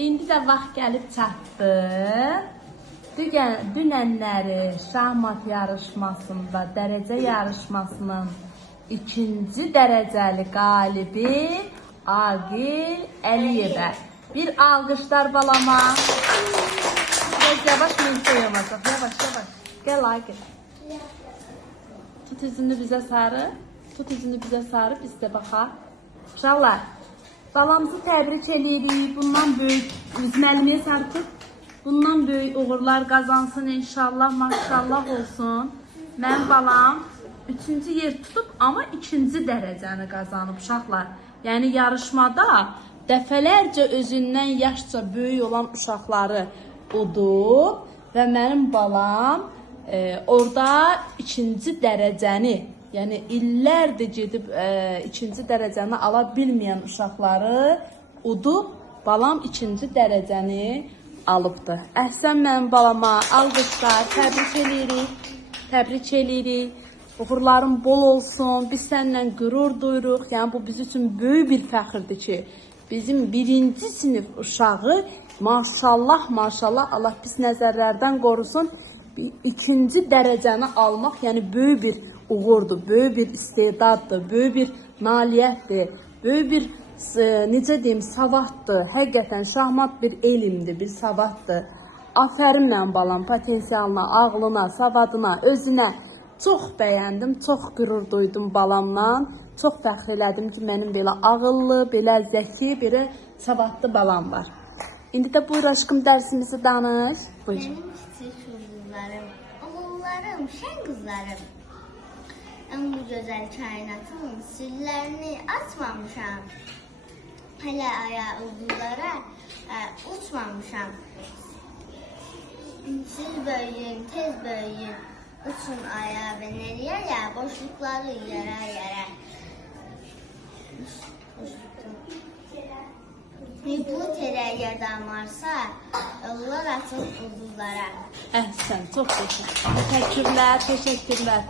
İndi də vaxt gəlib çatdı. Dünənləri şahmat yarışmasında, dərəcə yarışmasının ikinci dərəcəli qalibi Aqil Əliyevə. Bir alqışlar balama. Biraz yavaş mümkün olacaq. Yavaş. Gəl Aqil. Tut üzünü bizə sarı. Biz də baxaq. Uşaqlar, balamızı təbrik edirik. Bundan böyük, müəlliməyə sarı tut. Bundan böyük uğurlar qazansın inşallah, maşallah olsun. Mənim balam 3-cü yer tutub, amma 2-ci dərəcəni qazanıb uşaqlar. Yəni yarışmada dəfələrcə özündən yaşca böyük olan uşaqları udub və mənim balam orada 2-ci dərəcəni, yəni illərdir gedib 2-ci dərəcəni ala bilməyən uşaqları udub, balam 2-ci dərəcəni alıbdır. Əhsən mənim balama, alqışlar, təbrik eləyirik. Uğurların bol olsun, biz səninlə qürur duyuruq. Yəni bu biz üçün böyük bir fəxirdir ki, bizim 1-ci sinif uşağı maşallah, Allah pis nəzərlərdən qorusun, 2-ci dərəcəni almaq, yəni böyük bir uğurdur, böyük bir istedaddır, böyük bir nailiyyətdir, böyük bir necə deyim, savaddır. Həqiqətən şahmat bir elmdir, bir savaddır. Afərin mənim balam, potensialına, ağlına, savadına, özünə. Çox bəyəndim, çox qürur duydum balamla. Çox fəxr elədim ki, mənim belə ağıllı, belə zəki, belə savadlı balam var. İndi də buyur aşkım, dərsimizi danış. Buyur. Mənim kiçik qızlarım, oğullarım, şən qızlarım. Ən bu gözəl kainatın sirlərini açmamışam. Hələ aya ulduzlara uçmamışam. Siz böyüyün, tez böyüyün. Uçun aya və nereye, boşlukları yere. Yuputer'e yerden varsa, yollar açın ulduzlara. Əhsən, çox təşəkkürlər.